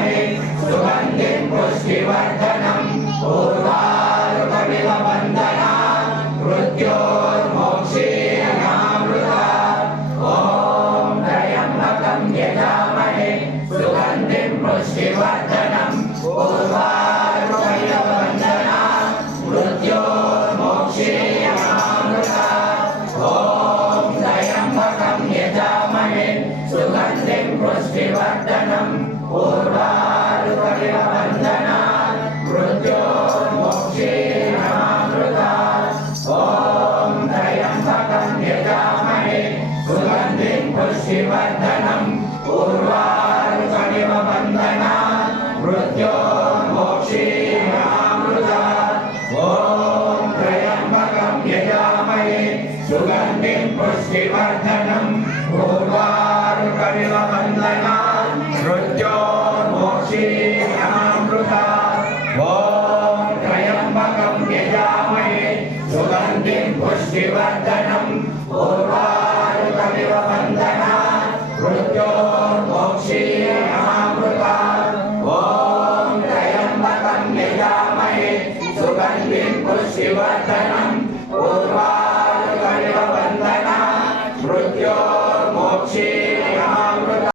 यजामहे सुगन्धिं पुष्टिवर्धनम् उर्वारुकमिव वन्दनात् मृत्योर्मोक्षीयमामृतात् ॐ त्र्यम्बकं यजामहे सुगन्धिं पुष्टिवर्धनम् उर्वारुकमिव वन्दनात् मृत्योर्मोक्षीयमामृतात् ॐ त्र्यम्बकं यजामहे सुगन्धिं पुष्टिवर्धनम् उर्वारुकमिव वन्दनात् मृत्योर्मोक्षीयमामृतात् ॐ त्र्यम्बकं यजामहे सुगन्धिं पुष्टिवर्धनम् उर्वारुकमिव वन्दनात् मृत्योर्मोक्षीयमामृतात् ॐ त्र्यम्बकं यजामहे सुगन्धिं पुष्टिवर्धनम् उर्वारुकमिव वन्दनात् मृत्योर्मोक्षीयमामृतात् ॐ त्र्यम्बकं यजामहे सुगन्धिं पुष्टिवर्धनम् उर्वारुकमिव वन्दनात् मृत्योर्मोक्षीयमामृतात् ॐ त्र्यम्बकं यजामहे सुगन्धिं पुष्टिवर्धनम्